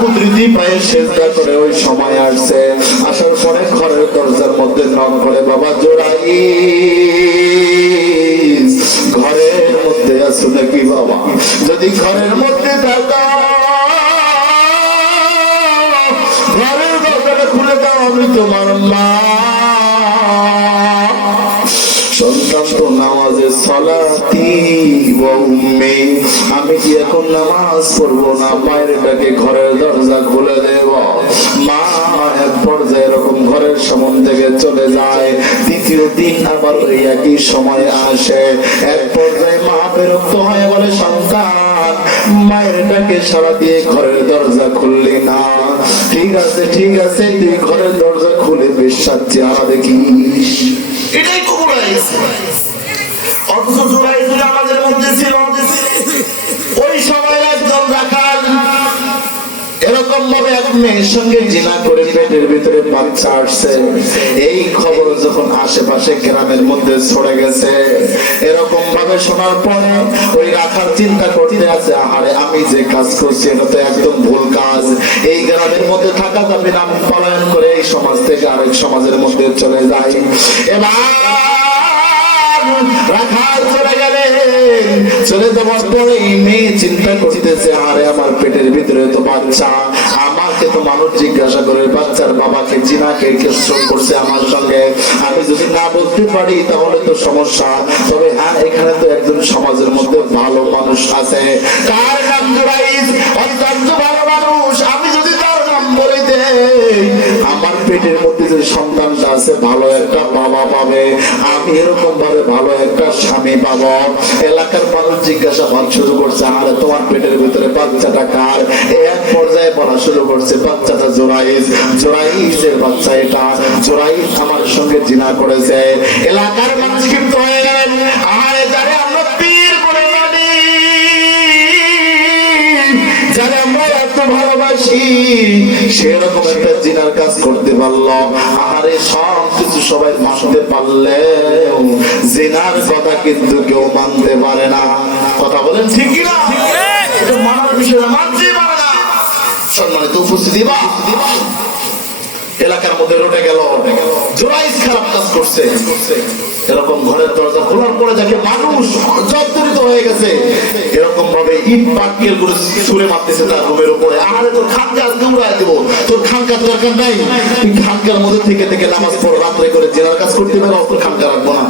কুদরতি পায়ে সেজদা করে ওই সময় আসছে। আসার পরে ঘরের দরজার মধ্যে নক করে, বাবা, জোরাইস, ঘরের মধ্যে আছো নাকি বাবা? যদি ঘরের মধ্যে থাকো, ঘরের দরজাটা খুলে দাও, আমি তোমার মা। আমি কি এখন নামাজ পড়ব না? ডাকে ঘরের চলে যায়। দ্বিতীয় দিন আবার ওই একই সময় আসে। এক পর্যায়ে মা বিরক্ত হয়ে বলে, সন্তান, মায়ের ঘরের দরজা খুললি না। ঠিক আছে ঠিক আছে, তুই ঘরের দরজা খুলে আমাদের মেয়ের সঙ্গে জিনা করে পেটের ভিতরে বাচ্চা আসছে। এই খবর যখন আশেপাশে গ্রামের মধ্যে ছড়ে গেছে এরকম ভাবে শোনার পরে ওই রাখার চিন্তা করতে আছে আমি যে কাজ করছি, এটা তো একদম ভুল কাজ। এই গ্রামের মধ্যে থাকা যাবে না পলায়ন করে এই সমাজ থেকে আরেক সমাজের মধ্যে চলে যাই। এবার চলে যাওয়ার পরে মেয়ে চিন্তা করতেছে আরে আমার পেটের ভিতরে তো বাচ্চা আমাকে তো মানুষ জিজ্ঞাসা করে, বাচ্চার বাবাকে, জিনাকে কেশ্রম করছে আমার সঙ্গে? আমি যদি না বলতে পারি, তাহলে তো সমস্যা। তবে হ্যাঁ এখানে তো একজন সমাজের মধ্যে ভালো মানুষ আছে। কার নাম পেটের মধ্যে যে সন্তানটা আছে, ভালো একটা বাবা পাবে। আমি এরকম ভাবে ভালো একটা স্বামী পাব। এলাকার মানুষ জিজ্ঞাসা করা শুরু করছে, আরে, তোমার পেটের ভিতরে বাচ্চাটা কার? এক পর্যায়ে পড়া শুরু করছে, বাচ্চাটা জোরাইজ, জোরাইজের বাচ্চা এটা। জোরাইজ আমার সঙ্গে জিনা করেছে। এলাকার মানুষ ভালোবাসি। সেরকম একটা জিনার কাজ করতে পারল। আরে সব কিছু সবাই মানতে পারলেও জিনার কথা কিন্তু কেউ মানতে পারে না। কথা বলেন ঠিক কি না এটা মানার বিষয় না, পারে না। সম্মানিত উপস্থিতি বা। এলাকার মধ্যে রটে গেল। জোরাইজ খারাপ কাজ করছে। এরকম ঘরের দরজা খোলার পরে যাকে মানুষ জর্জরিত হয়ে গেছে এরকম ভাবে ইট পাটকেল করে ছুঁড়ে মারতেছে তার রুমের উপরে। আরে, তোর খানকা উড়াই দেবো। তোর খানকার দরকার নাই। তুই খানকার মধ্যে থেকে থেকে নামাজ পড়, রাত্রে করে জেলার কাজ করতে পারো তোর খানকা রাখব না।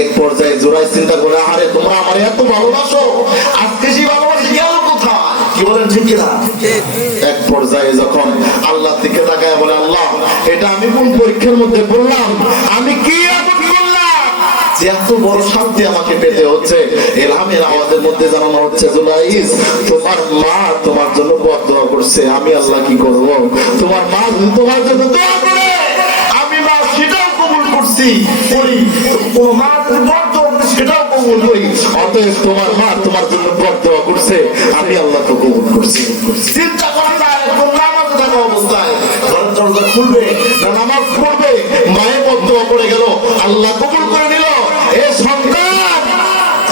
এক পর্যায়ে জোরাই চিন্তা করে আরে তোমরা আমার এত ভালোবাসো? আজকে সেই ভালোবাসি গেল কোথায়? কি বলেন, ঠিক এক পর্যায়ে যখন আল্লাহ দিকে তাকায় বলে এটা আমি কোন পরীক্ষার মধ্যে বললাম আমি কি তোমার আমি আল্লাহ কি করব? তোমার মা তোমার জন্য আমি মা সেটাও কবুল করছি। সেটাও কবুল করি। অতএব তোমার মা তোমার জন্য দোয়া করছে। আমি আল্লাহ তো কবুল করছি। চিন্তা করা যায় অবস্থায়। দরজা খুলবে, না নামাজ পড়বে, মায়ের দোয়া করে গেল। আল্লাহ কবুল করে নিল। এ সন্তান,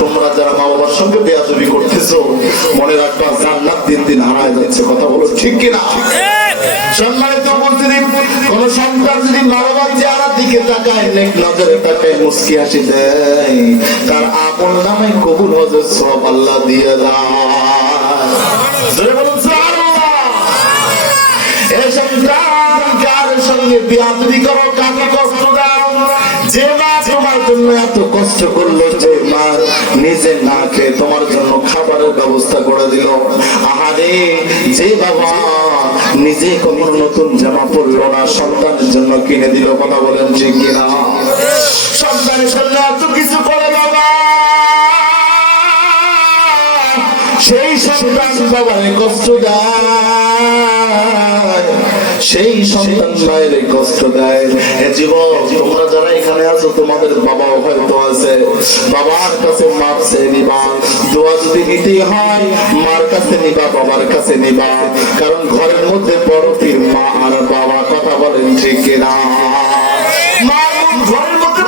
তোমরা যারা মা বাবার সঙ্গে বেয়াদবি করতেছো, মনে রাখবা জান্নাত দিন দিন হারায় যাচ্ছে, কথা বলো ঠিক কিনা? সম্মানিত কোন সন্তান যদি মা বাবার দিকে তাকায়, নেক নজরে তাকায় হাসি দেয়, তার আপন নামে কবুল হজর সব আল্লাহ দেয় করো কষ্ট দাও? যে মা তোমার জন্য এত কষ্ট করল, যে মা নিজে না খেয়ে তোমার জন্য খাবারের ব্যবস্থা করে দিল। আহারে, যে বাবা নিজে নতুন জামা পরলো না, সন্তানের জন্য কিনে দিল, কথা বলেন ঠিক কিনা? সন্তানের জন্য এত কিছু করে বাবা। সেই সন্তান বাবারে কষ্ট দেয়। সেই সন্তান মায়ের এই কষ্ট দেয়। জীবন তোমরা যারা এখানে আছো তোমাদের বাবাও হয়তো আছে। বাবার কাছে মাপ চেয়ে নিবা। দোয়া যদি নিতে হয় মার কাছে নিবা বাবার কাছে নিবা। কারণ ঘরের মধ্যে বড় পীর মা আর বাবা কথা বলেন ঠিক ঘরের মধ্যে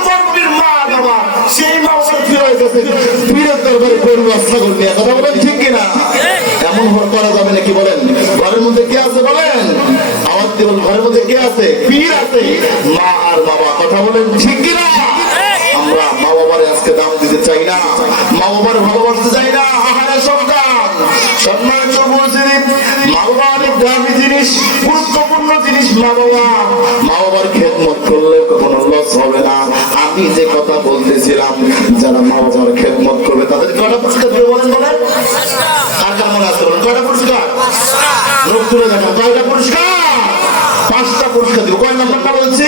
মা বাবা সেই মা হয়ে গেছে পীরের দরবারে গরু রাস্তা করবি কথা বলেন ঠিক আছে পীর আছে। মা আর বাবা, কথা বলেন ঠিক কিনা? আমরা মা বাবার আজকে দাম দিতে চাই না। মা বাবার ভালোবাসতে চাই না। আহারে সন্তান সম্মানিত বলছিলেন মা দামি জিনিস, গুরুত্বপূর্ণ জিনিস মা বাবা মা বাবার খেদমত করলে কখনো লস হবে না। আমি যে কথা বলতেছিলাম, যারা মা বাবার খেদমত করবে, তাদের কটা পুরস্কার দেবে বলেন বলেন? কার কার মনে আছে বলেন? পুরস্কার? লোক তুলে দেখেন, কয়টা পুরস্কার পাঁচটা পুরস্কার দিব কয় নাম্বারটা বলছি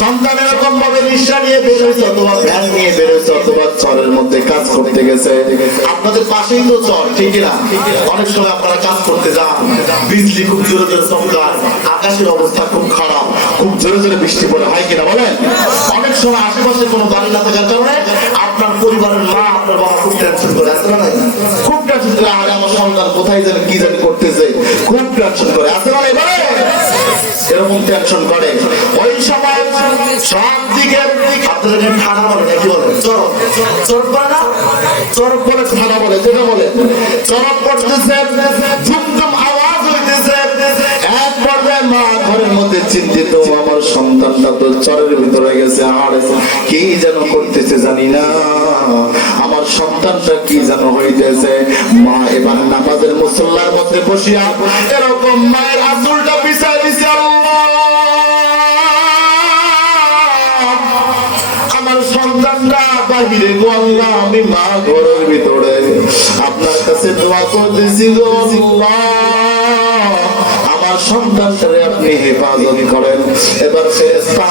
সন্তান এরকম ভাবে রিক্সা নিয়ে বেরোচ্ছে অথবা ভ্যান নিয়ে বেরোচ্ছে অথবা চরের মধ্যে কাজ করতে গেছে। আপনাদের পাশেই তো চর, ঠিক না অনেক সময় আপনারা কাজ করতে যান। বিজলি খুব জোরে জোরে চমকায়, আকাশের অবস্থা খুব খারাপ, খুব জোরে জোরে বৃষ্টি পড়ে, হয় কিনা বলেন? অনেক সময় আশেপাশে কোনো বাড়ি না থাকার কারণে আপনার পরিবারের মা আপনার বাবা খুব টেনশন করে, আছে না খুব টেনশন করে, আরে আমার সন্তান কোথায় যেন কি জানি করতেছে, খুব টেনশন করে, আছে না এরকম টেনশন করে। ওই মধ্যে চিন্তিত, আমার সন্তানটা তো চরের ভিতরে গেছে আর কি যেন করতেছে জানি না। আমার সন্তানটা কি যেন হইতেছে? মা এবার নামাজের মুসল্লার মধ্যে বসিয়া এরকম মায়ের আসলটা গো আল্লাহ আমি মা ঘরের ভিতরে। আপনার কাছে দোয়া করতেছি গো আমার সন্তানটারে আপনি হেফাজত করেন। এবার ফেরেশতা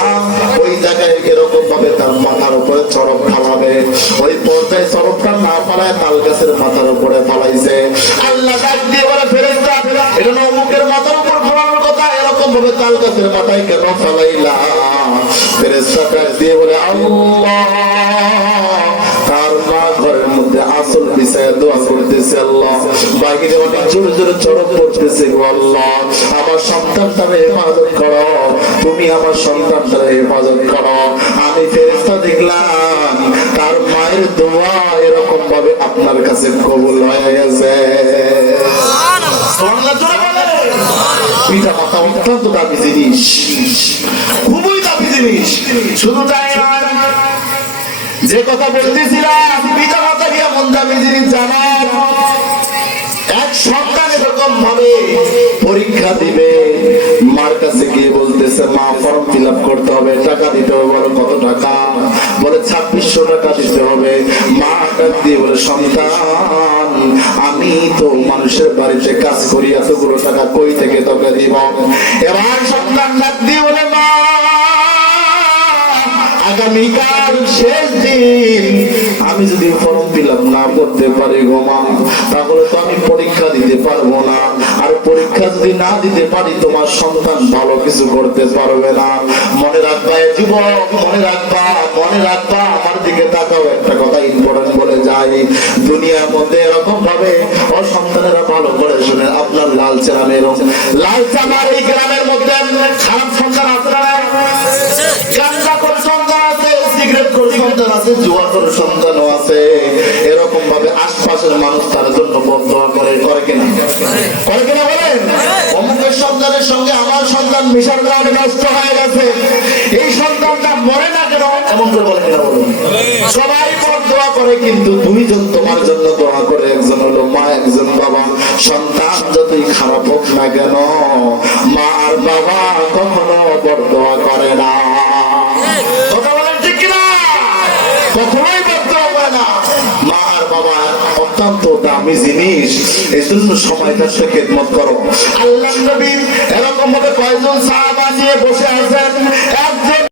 ওই জায়গায় এরকম ভাবে তার মাথার উপরে চরক ঢালাবে। ওই পর্যায়ে চরকটা না পালায় তাল গাছের মাথার উপরে পালাইছে। আল্লাহ ডাক দিয়ে বলে, ফেরেশতা, এটা না অমুকের মাথার উপর ফলানোর কথা? এরকম ভাবে তাল গাছের মাথায় কেন ফালাইলা? ফেরেশতা ডাক দিয়ে বলে, আল্লাহ তার মা ঘরের মধ্যে আসল বিষয়ে দোয়া করতেছে আল্লাহ বাহিরে অনেক জোরে জোরে চড়ক পড়তেছে গো আল্লাহ আমার সন্তানটারে হেফাজত করো। তুমি আমার সন্তানটারে হেফাজত করো। আমি ফেরেস্তা দেখলাম তার মায়ের দোয়া এরকম ভাবে আপনার কাছে কবুল হয়ে গেছে পিতা মাতা অত্যন্ত দামি জিনিস খুবই দামি জিনিস শুধু তাই যে কথা বলতেছিলাম পিতা মাতা জিনিস জানার এক সন্তান এরকম ভাবে পরীক্ষা দিবে। মার কাছে গিয়ে বলতেছে, মা, ফর্ম ফিল করতে হবে, টাকা দিতে হবে, বলো কত টাকা? বলে, ছাব্বিশশো টাকা দিতে হবে। মা ডাক দিয়ে বলে, সন্তান, আমি তো মানুষের বাড়িতে কাজ করি, এতগুলো টাকা কই থেকে তোকে দিব? এবার সন্তান ডাক দিয়ে বলে, মা, আগামীকাল শেষ আমি যদি ফর্ম ফিল না করতে পারি গো তাহলে তো আমি পরীক্ষা দিতে পারব না। আর পরীক্ষা যদি না দিতে পারি, তোমার সন্তান ভালো কিছু করতে পারবে না। মনে রাখবা যুবক, মনে রাখবা মনে রাখবা, আমার দিকে তাকাও। একটা কথা ইম্পর্টেন্ট বলে যাই দুনিয়ার মধ্যে এরকম ভাবে ও সন্তানেরা ভালো করে শুনে আপনার লাল চামের লাল চামার এই গ্রামের মধ্যে খারাপ সন্তান আছে সন্তান আছে জুয়া সন্তানও আছে। এরকম ভাবে আশপাশের মানুষ তার জন্য বদয়া করে করে কিনা? করে কিনা বলেন? অমুকের সন্তানের সঙ্গে আমার সন্তান মিশার কারণে নষ্ট হয়ে গেছে। এই সন্তানটা মরে না কেন? এমন করে বলে কিনা বলুন? সবাই দোয়া করে, কিন্তু দুইজন তোমার জন্য দোয়া করে। একজন হলো মা, একজন বাবা। সন্তান যতই খারাপ হোক না কেন, মা আর বাবা কখনো বরদোয়া করে না কথা বলেন ঠিক কিনা কখনোই বরদোয়া করে না অত্যন্ত দামি জিনিস এই জন্য সময়টা সে খেদমত করো। আল্লাহ এরকম ভাবে কয়েকজন সাহাবা নিয়ে বসে আছেন, একজন